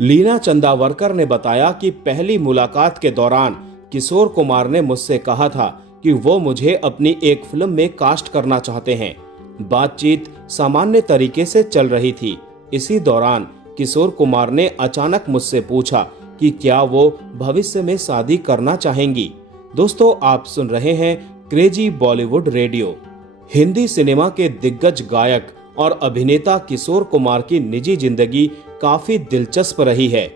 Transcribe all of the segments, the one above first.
लीना चंदावरकर ने बताया कि पहली मुलाकात के दौरान किशोर कुमार ने मुझसे कहा था कि वो मुझे अपनी एक फिल्म में कास्ट करना चाहते हैं। बातचीत सामान्य तरीके से चल रही थी। इसी दौरान किशोर कुमार ने अचानक मुझसे पूछा कि क्या वो भविष्य में शादी करना चाहेंगी। दोस्तों, आप सुन रहे हैं crazy Bollywood radio. Hindi cinema के दिग्गज गायक और अभिनेता किशोर कुमार की निजी जिंदगी काफी दिलचस्प रही है।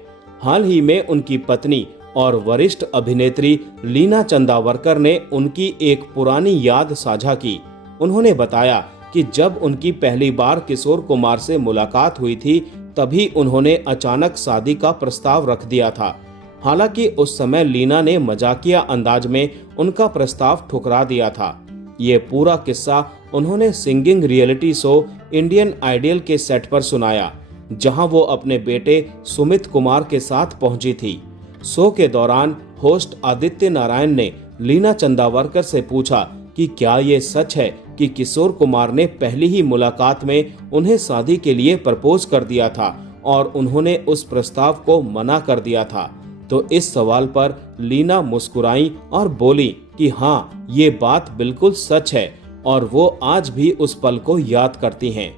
हाल ही में उनकी पत्नी और वरिष्ठ अभिनेत्री लीना चंदावरकर ने उनकी एक पुरानी याद साझा की। उन्होंने बताया कि जब उनकी पहली बार किशोर कुमार से मुलाकात हुई थी, तभी उन्होंने अचानक शादी का प्रस्ताव रख दिया था। हालांकि उस समय लीना ने मजाकिया अंदाज में उनका प्रस्ताव ठुकरा दिया था। ये पूरा किस्सा उन्होंने singing reality show Indian Idol के सेट पर सुनाया, जहां वो अपने बेटे सुमित कुमार के साथ पहुंची थी। शो के दौरान होस्ट आदित्य नारायण ने लीना चंदावरकर से पूछा कि क्या ये सच है कि किशोर कुमार ने पहली ही मुलाकात में उन्हें शादी के लिए प्रपोज कर दिया था और उन्होंने उस प्रस्ताव को मना कर दिया था। तो इस सवाल पर लीना मुस्कुराई और बोली कि हाँ, ये बात बिल्कुल सच है और वो आज भी उस पल को याद करती हैं।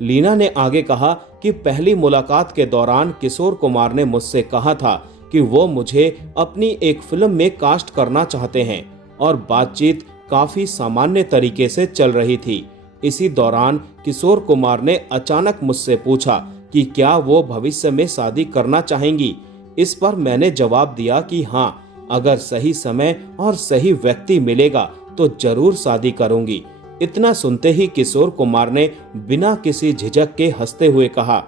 लीना ने आगे कहा कि पहली मुलाकात के दौरान किशोर कुमार ने मुझसे कहा था कि वो मुझे अपनी एक फिल्म में कास्ट करना चाहते हैं और बातचीत काफी सामान्य तरीके से चल रही थी। इसी दौरान किशोर कुमार ने अचानक मुझसे पूछा कि क्या वो भविष्य में शादी करना चाहेंगी। इस पर मैंने जवाब दिया कि हाँ, अगर सही समय और सही व्यक्ति मिलेगा तो जरूर शादी करूंगी। इतना सुनते ही किशोर कुमार ने बिना किसी झिझक के हंसते हुए कहा,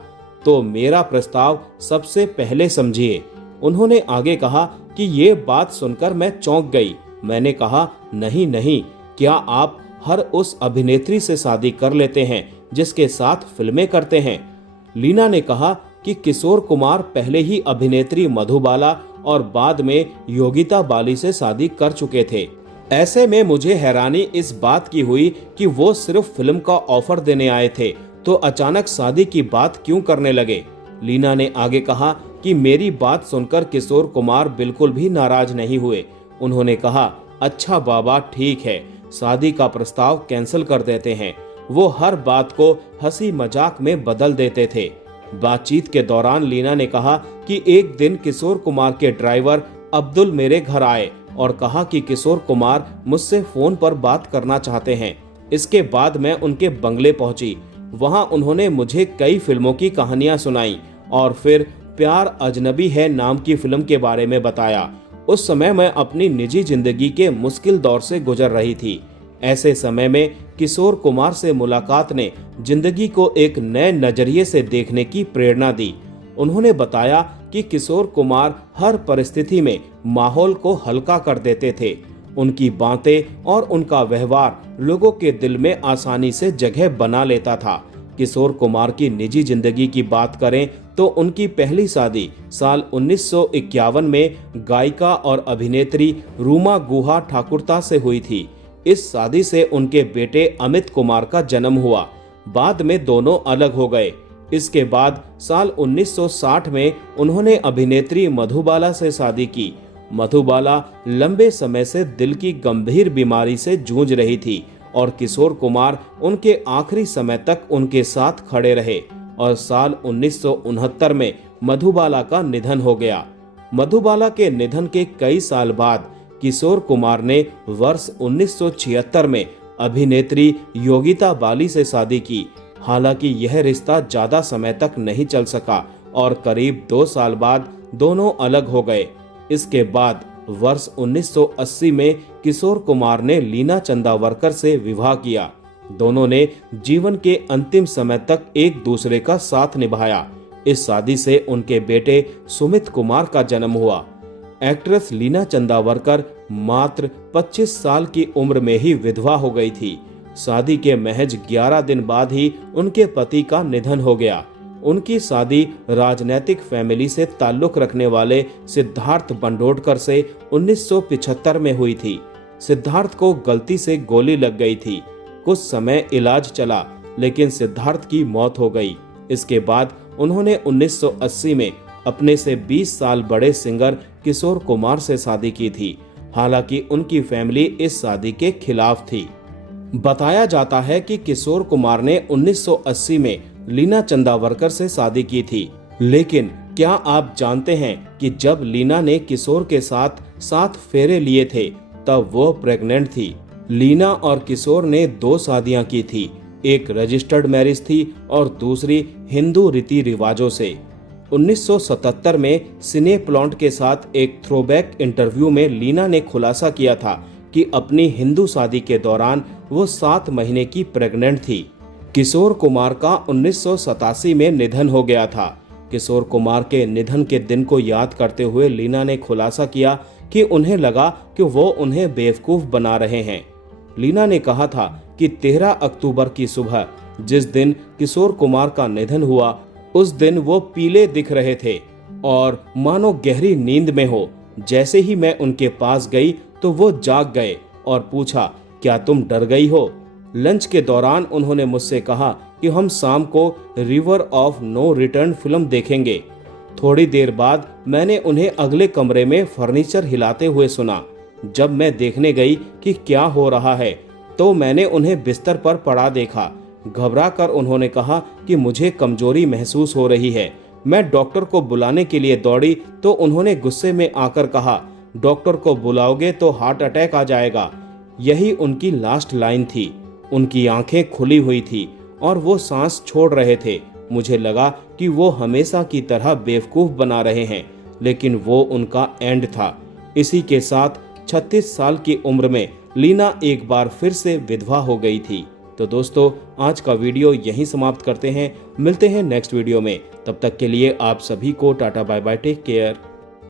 तो मेरा प्रस्ताव सबसे पहले समझिए। उन्होंने आगे कहा कि ये बात सुनकर मैं चौंक गई। मैंने कहा, नहीं नहीं, क्या आप हर उस अभिनेत्री से शादी कर लेते हैं जिसके साथ फिल्में करते हैं? लीना ने कहा कि किशोर कुमार पहले ही अभिनेत्री मधुबाला और बाद में योगिता बाली से शादी कर चुके थे। ऐसे में मुझे हैरानी इस बात की हुई कि वो सिर्फ फिल्म का ऑफर देने आए थे तो अचानक शादी की बात क्यों करने लगे। लीना ने आगे कहा कि मेरी बात सुनकर किशोर कुमार बिल्कुल भी नाराज नहीं हुए। उन्होंने कहा, अच्छा बाबा, ठीक है, शादी का प्रस्ताव कैंसिल कर देते हैं। वो हर बात को हंसी मजाक में बदल देते थे। बातचीत के दौरान लीना ने कहा कि एक दिन किशोर कुमार के ड्राइवर अब्दुल मेरे घर आए और कहा कि किशोर कुमार मुझसे फोन पर बात करना चाहते हैं। इसके बाद मैं उनके बंगले पहुंची। वहां उन्होंने मुझे कई फिल्मों की कहानियां सुनाई और फिर प्यार अजनबी है नाम की फिल्म के बारे में बताया। उस समय मैं अपनी निजी जिंदगी के मुश्किल दौर से गुजर रही थी। ऐसे समय में किशोर कुमार से मुलाकात ने जिंदगी को एक नए नजरिए से देखने की प्रेरणा दी। उन्होंने बताया कि किशोर कुमार हर परिस्थिति में माहौल को हल्का कर देते थे। उनकी बातें और उनका व्यवहार लोगों के दिल में आसानी से जगह बना लेता था। किशोर कुमार की निजी जिंदगी की बात करें तो उनकी पहली शादी साल 1951 में गायिका और अभिनेत्री रूमा गुहा ठाकुरता से हुई थी। इस शादी से उनके बेटे अमित कुमार का जन्म हुआ। बाद में दोनों अलग हो गए। इसके बाद साल 1960 में उन्होंने अभिनेत्री मधुबाला से शादी की। मधुबाला लंबे समय से दिल की गंभीर बीमारी से जूझ रही थी और किशोर कुमार उनके आखिरी समय तक उनके साथ खड़े रहे और साल 1969 में मधुबाला का निधन हो गया। मधुबाला के निधन के कई साल बाद किशोर कुमार ने वर्ष 1976 में अभिनेत्री योगिता बाली से शादी की। हालांकि यह रिश्ता ज्यादा समय तक नहीं चल सका और करीब 2 साल बाद दोनों अलग हो गए। इसके बाद वर्ष 1980 में किशोर कुमार ने लीना चंदावरकर से विवाह किया। दोनों ने जीवन के अंतिम समय तक एक दूसरे का साथ निभाया। इस शादी से उनके बेटे सुमित कुमार का जन्म हुआ। एक्ट्रेस लीना चंदावरकर मात्र 25 साल की उम्र में ही विधवा हो गई थी। शादी के महज 11 दिन बाद ही उनके पति का निधन हो गया। उनकी शादी राजनैतिक फैमिली से ताल्लुक रखने वाले सिद्धार्थ बंडोडकर से 1975 में हुई थी। सिद्धार्थ को गलती से गोली लग गई थी। कुछ समय इलाज चला, लेकिन सिद्धार्थ की मौत हो गई। इसके बाद उन्होंने 1980 में अपने से 20 साल बड़े सिंगर किशोर कुमार से शादी की थी। हालांकि उनकी फैमिली इस शादी के खिलाफ थी। बताया जाता है कि किशोर कुमार ने 1980 में लीना चंदावरकर से शादी की थी। लेकिन क्या आप जानते हैं कि जब लीना ने किशोर के साथ 7 फेरे लिए थे तब वो प्रेग्नेंट थी। लीना और किशोर ने 2 शादियां की थी, एक रजिस्टर्ड मैरिज थी और दूसरी हिंदू रीति रिवाजों से। 1977 में सिने प्लॉन्ट के साथ एक थ्रोबैक इंटरव्यू में लीना ने खुलासा किया था कि अपनी हिंदू शादी के दौरान वो 7 महीने की प्रेग्नेंट थी। किशोर कुमार का 1987 में निधन हो गया था। किशोर कुमार के निधन के दिन को याद करते हुए लीना ने खुलासा किया कि उन्हें लगा कि वो उन्हें बेवकूफ बना रहे हैं। लीना ने कहा था कि 13 अक्टूबर की सुबह जिस दिन किशोर कुमार का निधन हुआ, उस दिन वो पीले दिख रहे थे और मानो गहरी नींद में हो। जैसे ही मैं उनके पास गई तो वो जाग गए और पूछा, क्या तुम डर गई हो? लंच के दौरान उन्होंने मुझसे कहा कि हम शाम को river of no return film देखेंगे। थोड़ी देर बाद मैंने उन्हें अगले कमरे में फर्नीचर हिलाते हुए सुना। जब मैं देखने गई कि क्या हो रहा है तो मैंने उन्हें बिस्तर पर पड़ा देखा। घबराकर उन्होंने कहा कि मुझे कमजोरी महसूस हो रही है। मैं डॉक्टर को बुलाने के लिए दौड़ी तो उन्होंने गुस्से में आकर कहा, डॉक्टर को बुलाओगे तो हार्ट अटैक आ जाएगा। यही उनकी लास्ट लाइन थी। उनकी आंखें खुली हुई थी और वो सांस छोड़ रहे थे। मुझे लगा कि वो हमेशा की तरह बेवकूफ बना रहे हैं, लेकिन वो उनका एंड था। इसी के साथ 36 साल की उम्र में लीना एक बार फिर से विधवा हो गई थी। तो दोस्तों, आज का वीडियो यहीं समाप्त करते हैं। मिलते हैं नेक्स्ट वीडियो में। तब तक के लिए आप सभी को tata bye bye, take care.